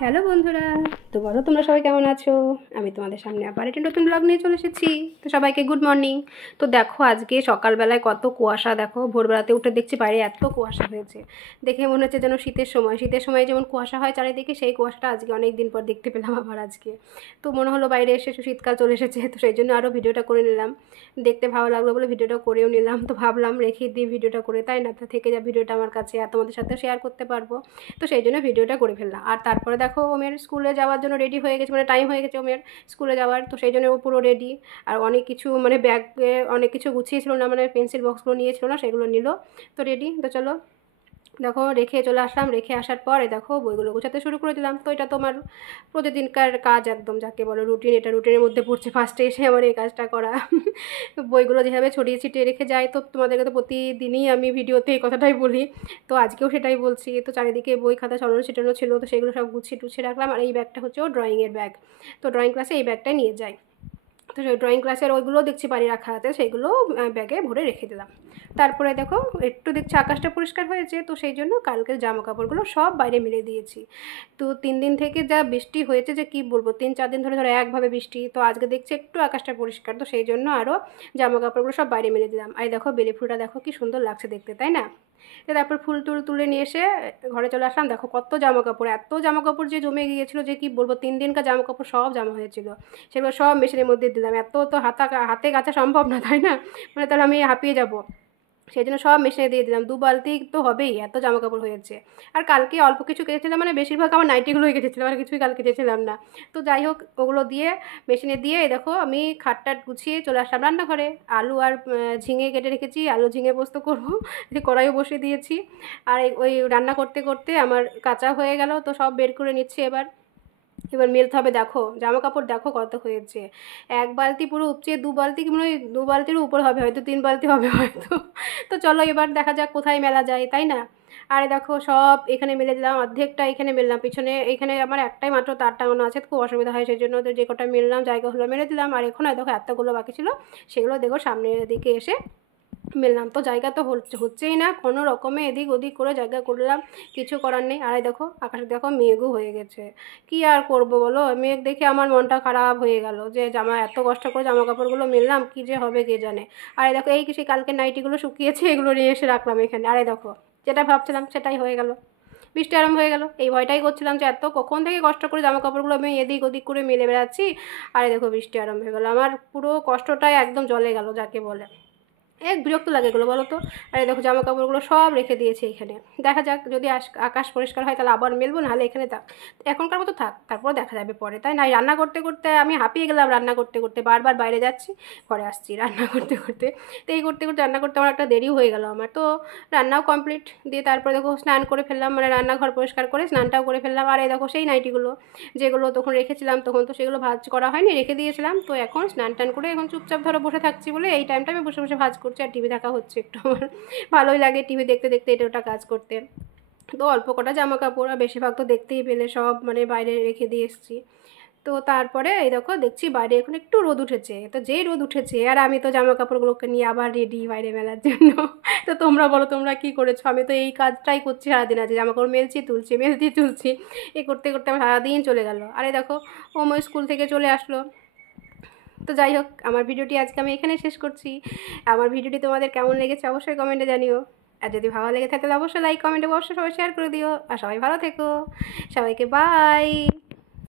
Hello বন্ধুরা, তো বলো তোমরা সবাই কেমন আছো? আমি তোমাদের সামনে আবার একটা নতুন ব্লগ নিয়ে চলে এসেছি। তো সবাইকে গুড মর্নিং। তো দেখো আজকে সকালবেলায় কত কুয়াশা, দেখো ভোরবেলাতে উঠে দেখছি বাইরে এত কুয়াশা হয়েছে। দেখে মনে হচ্ছে যেন শীতের সময় যেমন কুয়াশা হয় চারিদিকে, সেই কুয়াশাটা আজকে অনেক দিন পর দেখতে পেলাম আবার আজকে। তো মনে হলো বাইরে এসে শীতকাল চলে এসেছে, তো সেই জন্য আরও ভিডিওটা করে নিলাম। দেখতে ভালো লাগলো বলে ভিডিওটা করেও নিলাম। তো ভাবলাম রেখে দিই ভিডিওটা করে, তাই না? তো থেকে যা ভিডিওটা আমার কাছে আর তোমাদের সাথে শেয়ার করতে পারবো। তো সেই জন্য ভিডিওটা করে ফেললাম। আর তারপরে দেখো ওমের স্কুলে যাওয়ার জন্য রেডি হয়ে গেছে, মানে টাইম হয়ে গেছে ওমের স্কুলে যাওয়ার। তো সেই জন্য ও পুরো রেডি। আর অনেক কিছু মানে ব্যাগে অনেক কিছু গুছিয়েছিল না, মানে পেন্সিল বক্সগুলো নিয়েছিল না, সেগুলো নিল। তো রেডি, তো চলো দেখো রেখে চলে আসলাম। রেখে আসার পরে দেখো বইগুলো গোছাতে শুরু করে দিলাম। তো এটা তোমার প্রতিদিনকার কাজ একদম, যাকে বলো রুটিন, এটা রুটিনের মধ্যে পড়ছে ফার্স্টে এসে আমার এই কাজটা করা। বইগুলো যেভাবে ছড়িয়ে ছিটিয়ে রেখে যায়, তো তোমাদেরকে তো প্রতিদিনই আমি ভিডিওতে এই কথাটাই বলি, তো আজকেও সেটাই বলছি। তো চারিদিকে বই খাতা ছড়ানো ছিটানো ছিল, তো সেগুলো সব গুছিয়ে টুছিয়ে রাখলাম। আর এই ব্যাগটা হচ্ছে ও ড্রয়িংয়ের ব্যাগ, তো ড্রয়িং ক্লাসে এই ব্যাগটাই নিয়ে যায়। তো সেই ড্রয়িং ক্লাসের ওইগুলো দেখছি বাড়ি রাখা আছে, সেইগুলো ব্যাগে ভরে রেখে দিলাম। তারপরে দেখো একটু দেখছি আকাশটা পরিষ্কার হয়েছে, তো সেই জন্য কালকের জামা কাপড়গুলো সব বাইরে মেলে দিয়েছি। তো 3 দিন থেকে যা বৃষ্টি হয়েছে যে কি বলবো, 3-4 দিন ধরে একভাবে বৃষ্টি, তো আজকে দেখছি একটু আকাশটা পরিষ্কার, তো সেই জন্য আরও জামা কাপড়গুলো সব বাইরে মেলে দিলাম। আর দেখো বেলি ফুলটা দেখো কি সুন্দর লাগছে দেখতে, তাই না? তো তারপর ফুল টুল তুলে নিয়ে এসে ঘরে চলে আসলাম। দেখো কত জামা কাপড়, এত জামা কাপড় যে জমে গিয়েছিলো যে কি বলবো, 3 দিনকার জামা কাপড় সব জমা হয়েছিল। সেগুলো সব মেশিনের মধ্যে দিলাম। এত তো হাতে কাচা সম্ভব না, তাই না? মানে তাহলে আমি হাঁপিয়ে যাবো। সেই জন্য সব মেশিনে দিয়ে দিলাম। 2 বালতি তো হবেই, এত জামা কাপড় হয়েছে। আর কালকে অল্প কিছু কেচেছিলাম, মানে বেশিরভাগ আমার নাইটিগুলোই কেচেছিলাম, আর কিছুই কালকে কেচেছিলাম না। তো যাই হোক, ওগুলো দিয়ে মেশিনে দিয়ে দেখো আমি খাটটাট গুছিয়ে চলে আসলাম রান্নাঘরে। আলু আর ঝিঙে কেটে রেখেছি, আলু ঝিঙে পোস্ত করবো। কড়াইও বসিয়ে দিয়েছি। আর ওই রান্না করতে করতে আমার কাঁচা হয়ে গেল, তো সব বের করে নিচ্ছি এবার মেলতে হবে। দেখো জামা কাপড় দেখো কত হয়েছে, 1 বালতি পুরো উপচে 2 বালতি, কি মনে হয় 2 বালতিরও উপর হবে, হয়তো 3 বালতি হবে হয়তো। তো চলো এবার দেখা যাক কোথায় মেলা যায়, তাই না? আরে দেখো সব এখানে মেলে দিলাম, অর্ধেকটা এখানে মেললাম, পিছনে এখানে আমার একটাই মাত্র তার টাঙানো আছে, খুব অসুবিধা হয়, সেই জন্য তো যে কটা মেললাম জায়গা হলো মেলে দিলাম। আর এখন দেখো এতগুলো বাকি ছিল, সেগুলো দেখো সামনের দিকে এসে মেললাম। তো জায়গা তো হচ্ছেই না, কোনো রকমে এদিক ওদিক করে জায়গা করলাম, কিছু করার নেই। আর দেখো আকাশে দেখো মেঘও হয়ে গেছে। কি আর করব বলো, মেঘ দেখে আমার মনটা খারাপ হয়ে গেল, যে এত কষ্ট করে জামা কাপড়গুলো মেললাম, কি যে হবে কে জানে। আর দেখো এই সেই কালকে নাইটিগুলো শুকিয়েছে, এগুলো নিয়ে এসে রাখলাম এখানে। আরে দেখো যেটা ভাবছিলাম সেটাই হয়ে গেল, বৃষ্টি আরম্ভ হয়ে গেল। এই ভয়টাই করছিলাম যে এত কখন থেকে কষ্ট করে জামা কাপড়গুলো আমি এদিক ওদিক করে মেলে বেড়াচ্ছি, আরে দেখো বৃষ্টি আরম্ভ হয়ে গেল। আমার পুরো কষ্টটাই একদম জলে গেল, যাকে বলে বিরক্ত লাগে এগুলো বলো তো। আর এই দেখো জামা কাপড়গুলো সব রেখে দিয়েছে এখানে। দেখা যাক, যদি আকাশ পরিষ্কার হয় তাহলে আবার মেলবো, নাহলে এখানে থাক, এখনকার মতো থাক, তারপর দেখা যাবে পরে, তাই না? রান্না করতে করতে আমি হাঁপিয়ে গেলাম, রান্না করতে করতে বারবার বাইরে যাচ্ছি, ঘরে আসছি রান্না করতে করতে। তো এই করতে করতে রান্না করতে আমার একটা দেরিও হয়ে গেল আমার। তো রান্নাও কমপ্লিট দিয়ে তারপরে দেখো স্নান করে ফেললাম, মানে রান্নাঘর পরিষ্কার করে স্নানটাও করে ফেললাম। আর এই দেখো সেই নাইটিগুলো যেগুলো তখন রেখেছিলাম, তখন তো সেগুলো ভাজ করা হয়নি, রেখে দিয়েছিলাম। তো এখন স্নান টান করে এখন চুপচাপ ধরো বসে থাকছি বলে এই টাইমটা আমি বসে বসে ভাজ করছি, আর টিভি দেখা হচ্ছে একটু। আমার ভালোই লাগে টিভি দেখতে দেখতে এটা ওটা কাজ করতে। তো অল্প কটা জামা কাপড়, আর বেশিরভাগ তো দেখতেই পেলে সব মানে বাইরে রেখে দিয়ে এসেছি। তো তারপরে এই দেখো দেখছি বাইরে এখন একটু রোদ উঠেছে, তো যেই রোদ উঠেছে আর আমি তো জামা কাপড়গুলোকে নিয়ে আবার রেডি বাইরে মেলার জন্য। তো তোমরা বলো তোমরা কী করেছো? আমি তো এই কাজটাই করছি সারাদিন, আছে জামা কাপড় মেলছি তুলছি মেলছি তুলছি, এই করতে করতে আমার সারাদিন চলে গেল। আরে দেখো ওময় স্কুল থেকে চলে আসলো। তো যাই হোক, আমার ভিডিওটি আজকে আমি এখানে শেষ করছি। আমার ভিডিওটি তোমাদের কেমন লেগেছে অবশ্যই কমেন্টে জানিও। আর যদি ভালো লেগে থাকে তাহলে অবশ্যই লাইক কমেন্টে অবশ্যই সবাই শেয়ার করে দিও। আর সবাই ভালো থেকো, সবাইকে বাই।